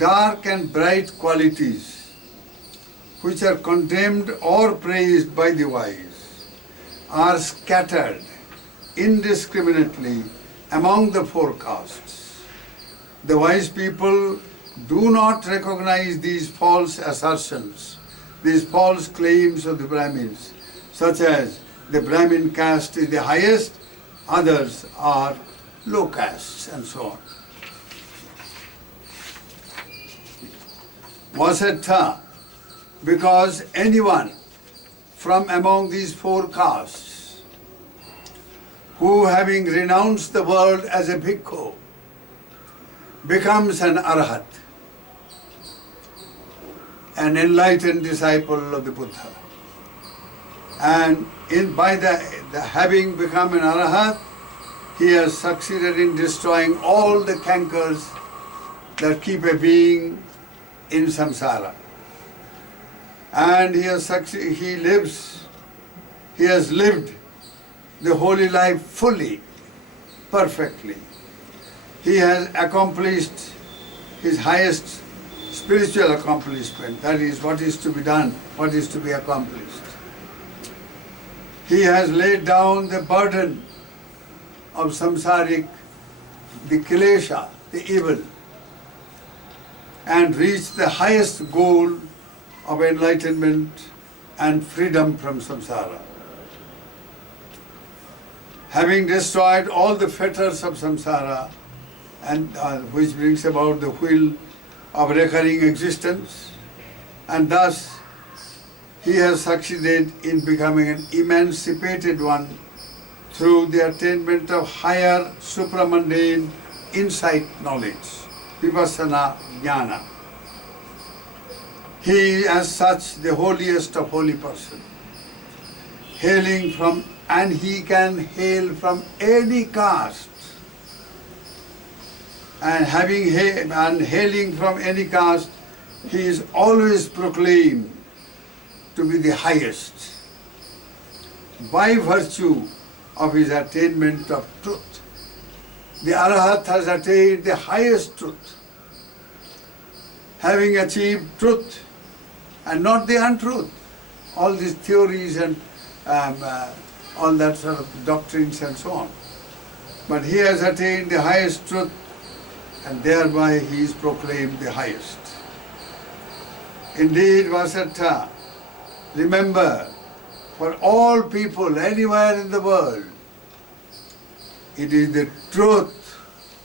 dark and bright qualities which are condemned or praised by the wise are scattered indiscriminately among the four castes. The wise people do not recognize these false assertions, these false claims of the Brahmins, such as the Brahmin caste is the highest, others are low castes, and so on. Vasatha, because anyone from among these four castes who, having renounced the world as a bhikkhu, becomes an arhat, an enlightened disciple of the Buddha. And by the having become an arhat, he has succeeded in destroying all the cankers that keep a being in samsara. And he has lived the holy life fully, perfectly. He has accomplished his highest spiritual accomplishment, that is, what is to be done, what is to be accomplished. He has laid down the burden of samsaric, the kilesha, the evil, and reached the highest goal of enlightenment and freedom from samsara. Having destroyed all the fetters of samsara, and which brings about the wheel of recurring existence, and thus he has succeeded in becoming an emancipated one through the attainment of higher supramundane insight knowledge, vipassana jnana. He, as such, the holiest of holy person, and he can hail from any caste. And hailing from any caste, he is always proclaimed to be the highest by virtue of his attainment of truth. The Arhat has attained the highest truth, having achieved truth and not the untruth. All these theories and all that sort of doctrines and so on. But he has attained the highest truth, and thereby he is proclaimed the highest. Indeed, Vasatha, remember, for all people anywhere in the world, it is the truth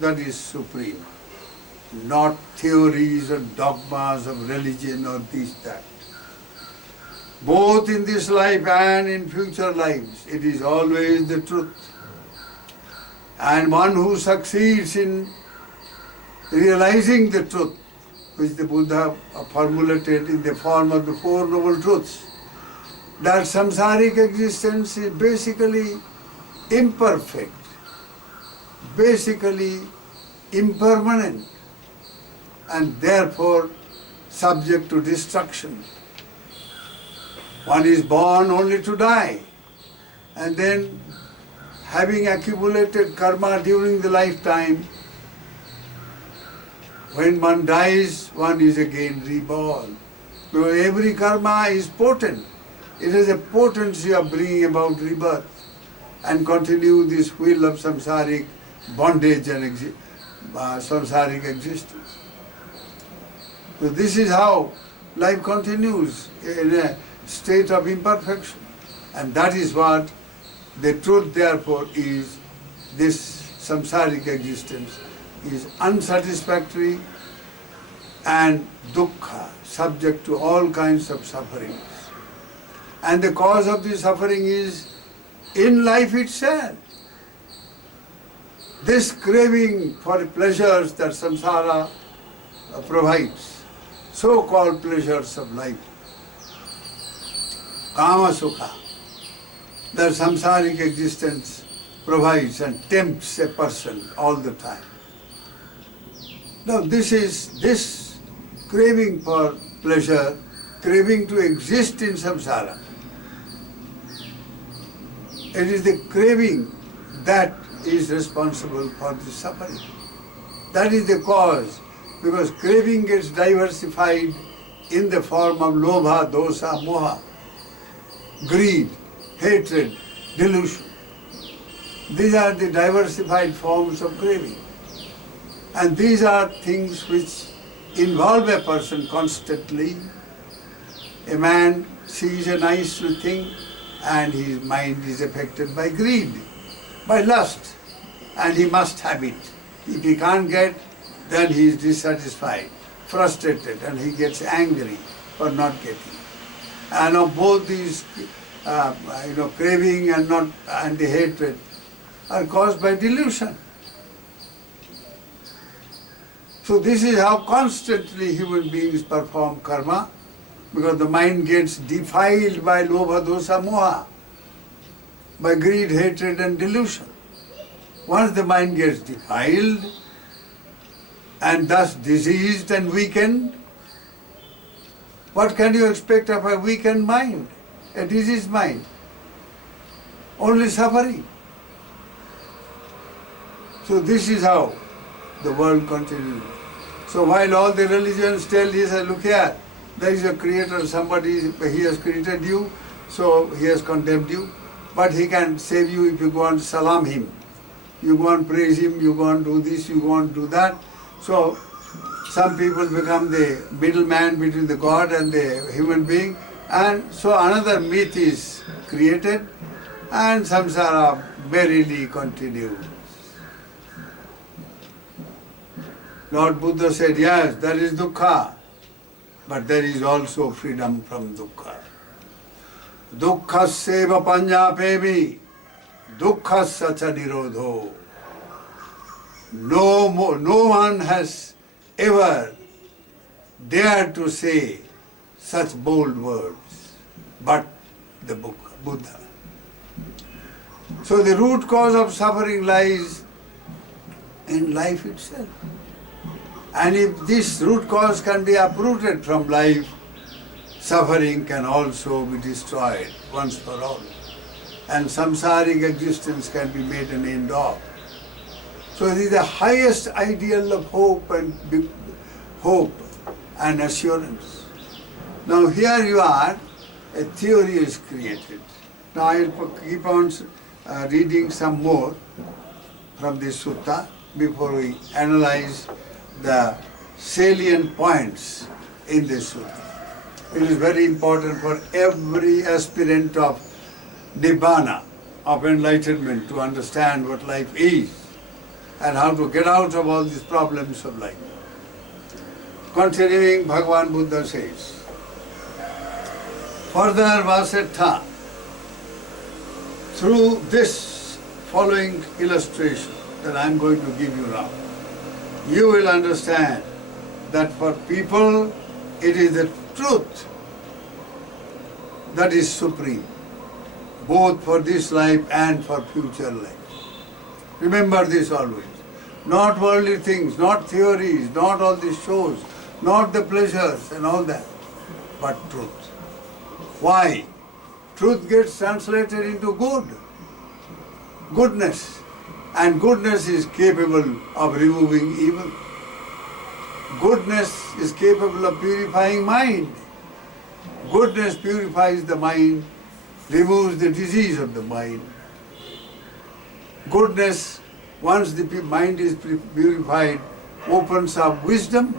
that is supreme, not theories or dogmas of religion or this, that. Both in this life and in future lives, it is always the truth. And one who succeeds in realizing the truth, which the Buddha formulated in the form of the Four Noble Truths, that samsaric existence is basically imperfect, basically impermanent, and therefore subject to destruction. One is born only to die, and then having accumulated karma during the lifetime, when one dies, one is again reborn. Because every karma is potent. It has a potency of bringing about rebirth and continue this wheel of samsaric bondage and samsaric existence. So this is how life continues in a state of imperfection. And that is what the truth, therefore, is. This samsaric existence is unsatisfactory and dukkha, subject to all kinds of sufferings. And the cause of this suffering is in life itself. This craving for pleasures that samsara provides, so-called pleasures of life, kama sukha, that samsaric existence provides and tempts a person all the time. Now this craving for pleasure, craving to exist in samsara, it is the craving that is responsible for the suffering. That is the cause. because craving gets diversified in the form of lobha, dosa, moha, greed, hatred, delusion. These are the diversified forms of craving. And these are things which involve a person constantly. A man sees a nice thing and his mind is affected by greed, by lust, and he must have it. If he can't get, then he is dissatisfied, frustrated, and he gets angry for not getting. And of both these, craving and the hatred are caused by delusion. So this is how constantly human beings perform karma, because the mind gets defiled by lobha, dosa, moha, by greed, hatred and delusion. Once the mind gets defiled and thus diseased and weakened, what can you expect of a weakened mind, a diseased mind? Only suffering. So this is how the world continues. So while all the religions tell you, look here, there is a creator, somebody, he has created you, so he has condemned you, but he can save you if you go and salam him. You go and praise him, you go and do this, you go and do that. So some people become the middleman between the God and the human being, and so another myth is created, and samsara merrily continues. Lord Buddha said, yes, there is dukkha, but there is also freedom from dukkha. Dukkhaseva panjapevi, dukkhasya nirodho. No one has ever dared to say such bold words, but the Buddha. So the root cause of suffering lies in life itself. And if this root cause can be uprooted from life, suffering can also be destroyed once for all. And samsaric existence can be made an end of. So it is the highest ideal of hope and assurance. Now here you are, a theory is created. Now I will keep on reading some more from this sutta before we analyze the salient points in this sutta. It is very important for every aspirant of nibbana, of enlightenment, to understand what life is and how to get out of all these problems of life. Continuing, Bhagavan Buddha says, further Vasetha, through this following illustration that I am going to give you now, you will understand that for people it is the truth that is supreme, both for this life and for future life. Remember this always. Not worldly things, not theories, not all these shows, not the pleasures and all that, but truth. Why? Truth gets translated into good, goodness. And goodness is capable of removing evil. Goodness is capable of purifying mind. Goodness purifies the mind, removes the disease of the mind. Goodness, once the mind is purified, opens up wisdom,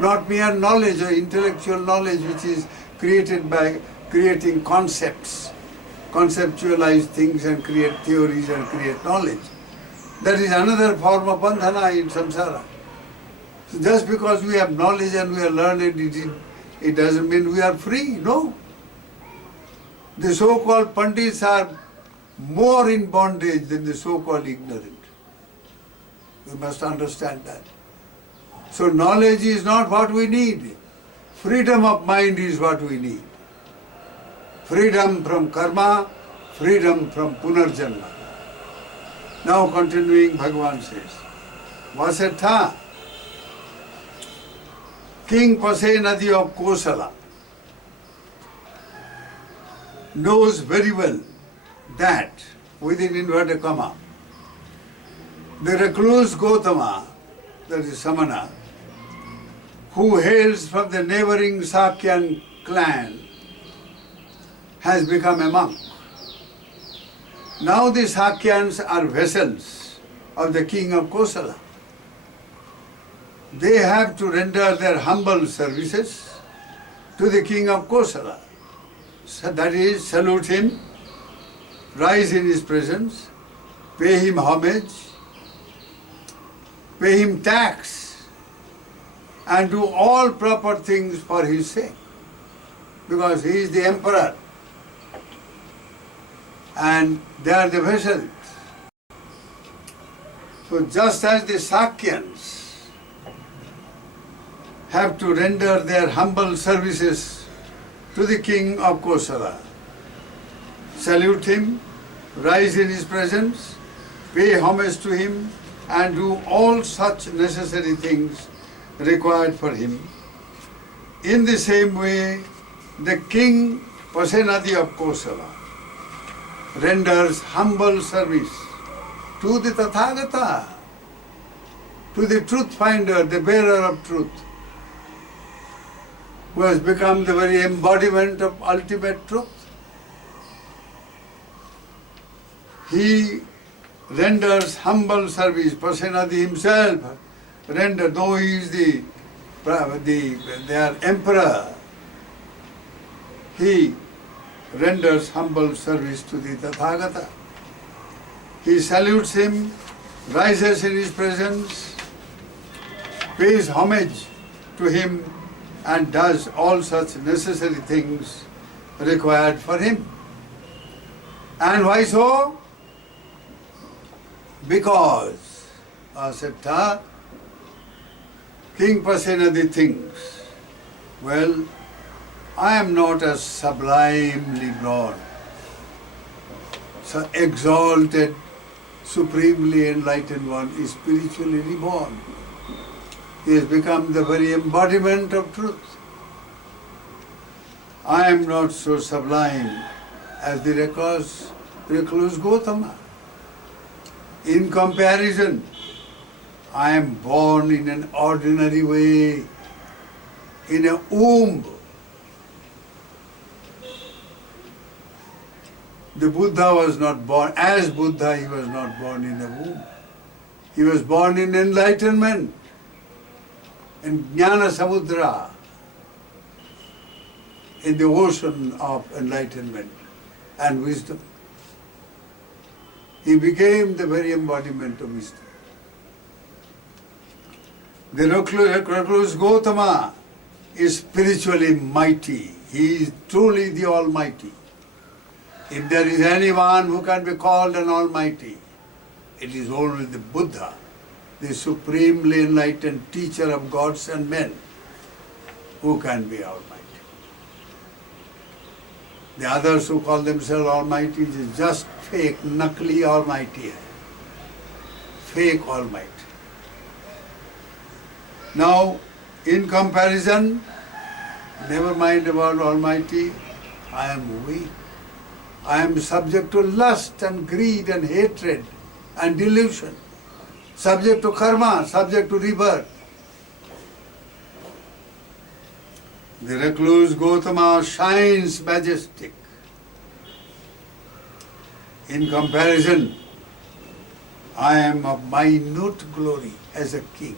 not mere knowledge or intellectual knowledge which is created by creating concepts. Conceptualize things and create theories and create knowledge. That is another form of bandhana in samsara. So just because we have knowledge and we are learned, it doesn't mean we are free, no. The so-called pandits are more in bondage than the so-called ignorant. We must understand that. So knowledge is not what we need. Freedom of mind is what we need. Freedom from karma, freedom from punarjanma. Now continuing, Bhagavan says, Vasetha, King Pasenadi of Kosala, knows very well that, within inverted comma, the recluse Gotama, that is Samana, who hails from the neighboring Sakyan clan, has become a monk. Now the Sakyans are vassals of the king of Kosala. They have to render their humble services to the king of Kosala. So that is, salute him, rise in his presence, pay him homage, pay him tax, and do all proper things for his sake, because he is the emperor and they are the vassals. So just as the Sakyans have to render their humble services to the king of Kosala, salute him, rise in his presence, pay homage to him, and do all such necessary things required for him. In the same way, the king Pasenadi of Kosala renders humble service to the Tathagata, to the truth finder, the bearer of truth, who has become the very embodiment of ultimate truth. He renders humble service. Pasenadi himself renders, though he is their emperor, he renders humble service to the Tathagata. He salutes him, rises in his presence, pays homage to him, and does all such necessary things required for him. And why so? Because, Asetta, King Pasenadi thinks, well, I am not a sublimely born, so exalted, supremely enlightened one is spiritually reborn. He has become the very embodiment of truth. I am not so sublime as the recluse Gautama. In comparison, I am born in an ordinary way, in a womb. The Buddha was not born, as Buddha he was not born in a womb. He was born in enlightenment, in Jnana Samudra, in the ocean of enlightenment and wisdom. He became the very embodiment of wisdom. The recluse Gautama is spiritually mighty. He is truly the Almighty. If there is anyone who can be called an Almighty, it is only the Buddha, the supremely enlightened teacher of gods and men, who can be Almighty. The others who call themselves Almighty is just fake, nakli Almighty. Fake Almighty. Now, in comparison, never mind about Almighty, I am weak. I am subject to lust and greed and hatred and delusion, subject to karma, subject to rebirth. The recluse Gautama shines majestic. In comparison, I am of minute glory as a king.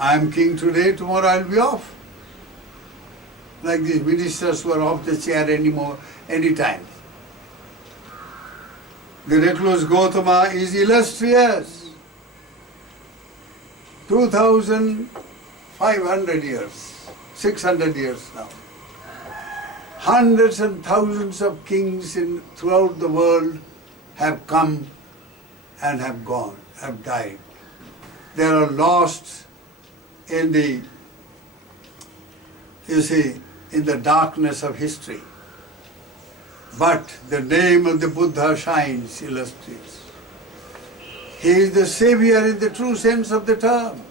I am king today, tomorrow I will be off. Like these ministers who are off the chair anytime. The recluse Gautama is illustrious. 2,500 years, 600 years now. Hundreds and thousands of kings throughout the world have come and have gone, have died. They are lost in the, in the darkness of history. But the name of the Buddha shines illustrious. He is the savior in the true sense of the term.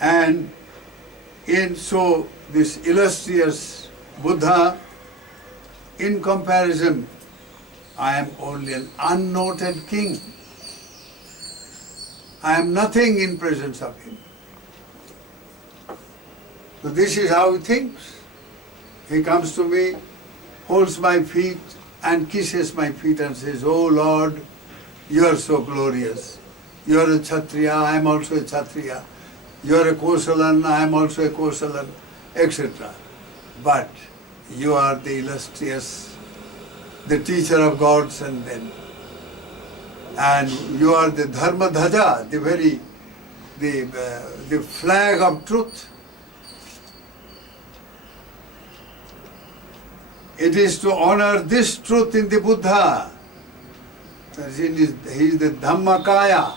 And so this illustrious Buddha, in comparison, I am only an unnoted king. I am nothing in presence of him. So this is how he thinks. He comes to me, holds my feet and kisses my feet and says, "Oh Lord, you are so glorious. You are a Kshatriya, I am also a Kshatriya. You are a Kosalan, I am also a Kosalan," etc. But you are the illustrious, the teacher of gods and men. And you are the Dharma Dhaja, the flag of truth. It is to honor this truth in the Buddha. He is the Dhammakaya,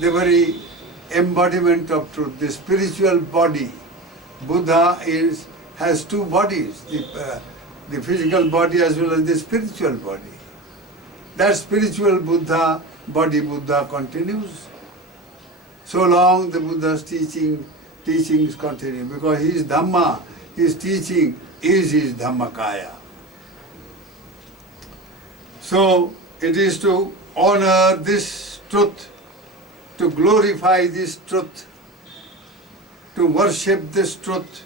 the very embodiment of truth, the spiritual body. Buddha has two bodies, the physical body as well as the spiritual body. That spiritual Buddha, body Buddha continues. So long the Buddha's teachings continue, because his Dhamma, his teaching is his Dhammakaya. So it is to honor this truth, to glorify this truth, to worship this truth,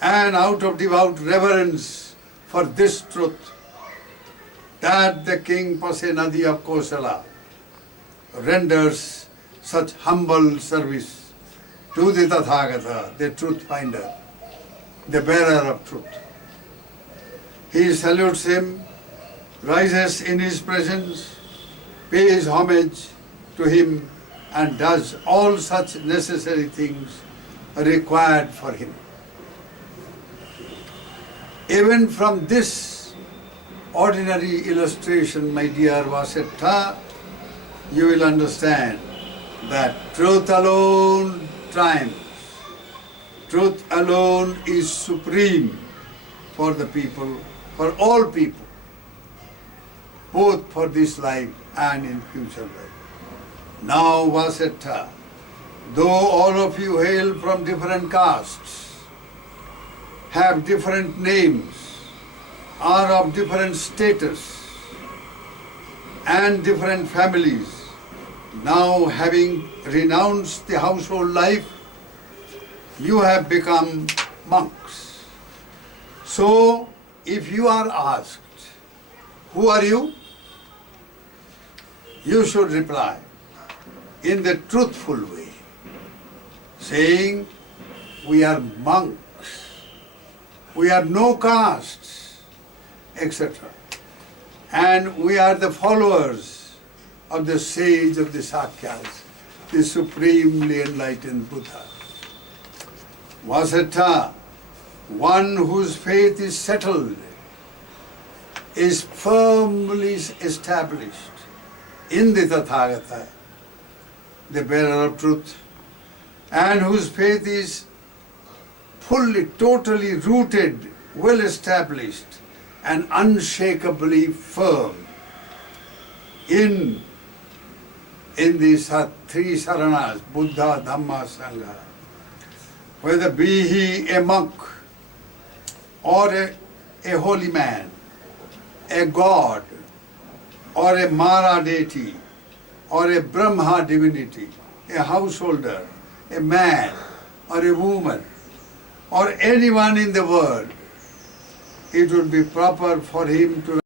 and out of devout reverence for this truth, that the King Pasenadi of Kosala renders such humble service to the Tathagata, the truth finder, the bearer of truth. He salutes him, rises in his presence, pays homage to him, and does all such necessary things required for him. Even from this ordinary illustration, my dear Vasetta, you will understand that truth alone triumphs. Truth alone is supreme for the people, for all people, both for this life and in future life. Now, Vasetta, though all of you hail from different castes, have different names, are of different status and different families, now having renounced the household life, you have become monks. So, if you are asked, who are you? You should reply in the truthful way, saying, we are monks, we are no castes, etc. And we are the followers of the sage of the Sakyas, the supremely enlightened Buddha. Vasetta, one whose faith is settled, is firmly established in the Tathagata, the bearer of truth, and whose faith is fully, totally rooted, well established, and unshakably firm in these three saranas, Buddha, Dhamma, Sangha. Whether be he a monk or a holy man, a god, or a Mara deity, or a Brahma divinity, a householder, a man, or a woman, or anyone in the world, it would be proper for him to